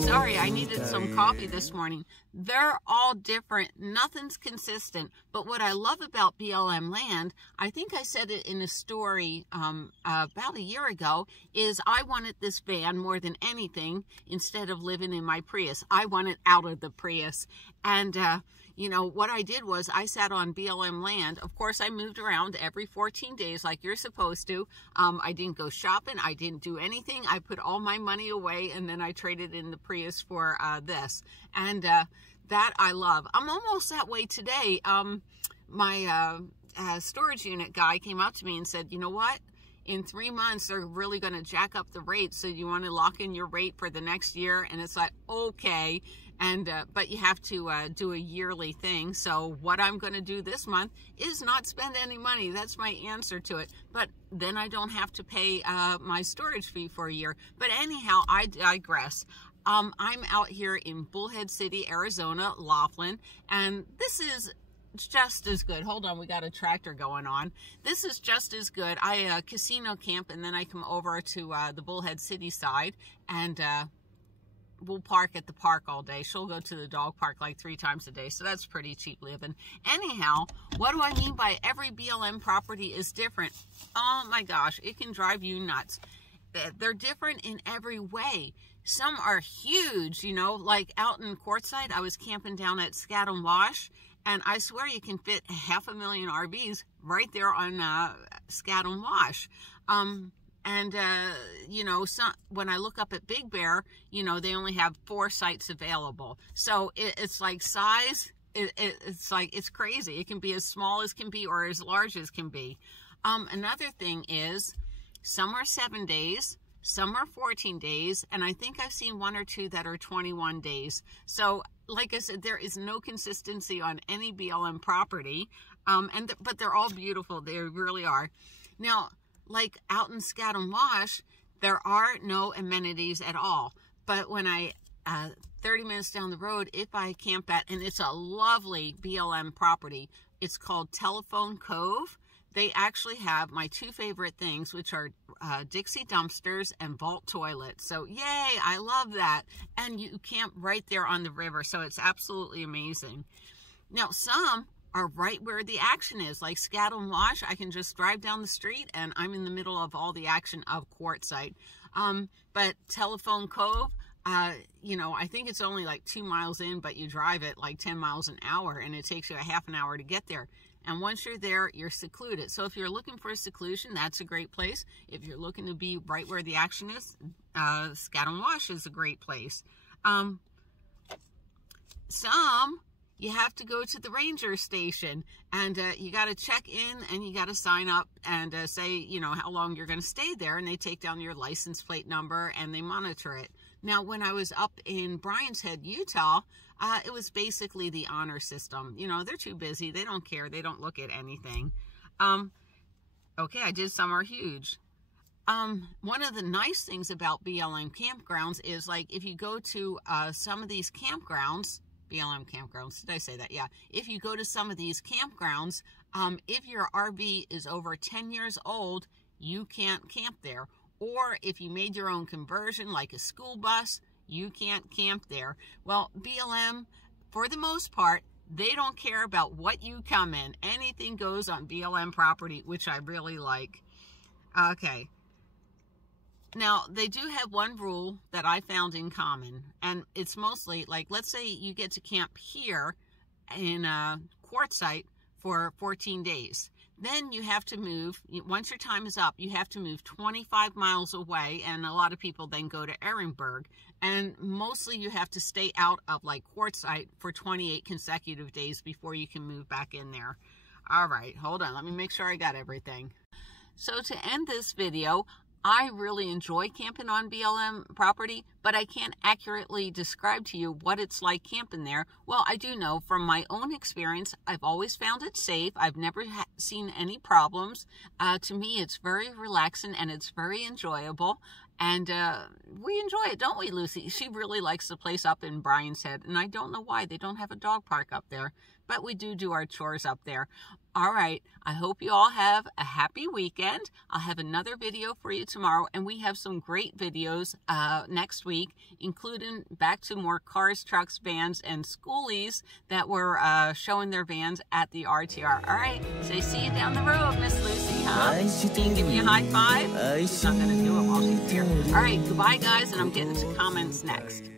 Sorry, I needed some coffee this morning. They're all different. Nothing's consistent. But what I love about BLM land, I think I said it in a story about a year ago, is I wanted this van more than anything instead of living in my Prius. I wanted out of the Prius. And, you know, what I did was I sat on BLM land. Of course, I moved around every 14 days like you're supposed to. I didn't go shopping. I didn't do anything. I put all my money away, and then I traded in the Prius for this. And that I love. I'm almost that way today. My storage unit guy came up to me and said, you know what? In 3 months, they're really going to jack up the rate. So you want to lock in your rate for the next year? And it's like, okay. And, but you have to do a yearly thing. So what I'm going to do this month is not spend any money. That's my answer to it. But then I don't have to pay my storage fee for a year. But anyhow, I digress. I'm out here in Bullhead City, Arizona, Laughlin, and this is just as good. Hold on, we got a tractor going on. This is just as good. I casino camp, and then I come over to the Bullhead City side, and we'll park at the park all day. She'll go to the dog park like 3 times a day, so that's pretty cheap living. Anyhow, what do I mean by every BLM property is different? Oh my gosh, it can drive you nuts. They're different in every way. Some are huge, you know, like out in Quartzite, I was camping down at Scat and Wash, and I swear you can fit 500,000 RVs right there on Scat and Wash. You know, when I look up at Big Bear, you know, they only have 4 sites available. So it's like size, it's like, it's crazy. It can be as small as can be or as large as can be. Another thing is, some are 7 days, some are 14 days, and I think I've seen 1 or 2 that are 21 days. So, like I said, there is no consistency on any BLM property, but they're all beautiful. They really are. Now, like out in Scat and Wash, there are no amenities at all. But when 30 minutes down the road, if I camp at, and it's a lovely BLM property, it's called Telephone Cove. They actually have my 2 favorite things, which are Dixie dumpsters and vault toilets. So, yay, I love that. And you camp right there on the river, so it's absolutely amazing. Now, some are right where the action is, like Scat and Wash. I can just drive down the street, and I'm in the middle of all the action of Quartzite. But Telephone Cove, you know, I think it's only like 2 miles in, but you drive it like 10 miles an hour, and it takes you a half an hour to get there. And once you're there, you're secluded. So if you're looking for seclusion, that's a great place. If you're looking to be right where the action is, Scat and Wash is a great place. Some, you have to go to the ranger station, and you got to check in, and you got to sign up and say, you know, how long you're going to stay there, and they take down your license plate number, and they monitor it. Now, when I was up in Bryan's Head, Utah, it was basically the honor system. You know, they're too busy. They don't care. They don't look at anything. Okay, I did some are huge. One of the nice things about BLM campgrounds is, like, if you go to some of these campgrounds, BLM campgrounds, did I say that? Yeah. If you go to some of these campgrounds, if your RV is over 10 years old, you can't camp there. Or if you made your own conversion, like a school bus, you can't camp there. Well, BLM, for the most part, they don't care about what you come in. Anything goes on BLM property, which I really like. Okay. Now, they do have one rule that I found in common, and it's mostly, like, let's say you get to camp here in Quartzite for 14 days. Then you have to move, once your time is up, you have to move 25 miles away, and a lot of people then go to Ehrenberg. And mostly you have to stay out of, like, Quartzite for 28 consecutive days before you can move back in there. All right, hold on, let me make sure I got everything. So to end this video, I really enjoy camping on BLM property, but I can't accurately describe to you what it's like camping there. Well, I do know from my own experience, I've always found it safe. I've never seen any problems. To me, it's very relaxing and it's very enjoyable. And we enjoy it, don't we, Lucy? She really likes the place up in Bryan's Head, and I don't know why. They don't have a dog park up there, but we do our chores up there. All right. I hope you all have a happy weekend. I'll have another video for you tomorrow, and we have some great videos next week, including back to more cars, trucks, vans, and schoolies that were showing their vans at the RTR. All right. Say see you down the road, Miss Lucy, huh? Can you give me a high five? She's not going to do it while she's here. All right. Goodbye, guys, and I'm getting to comments next.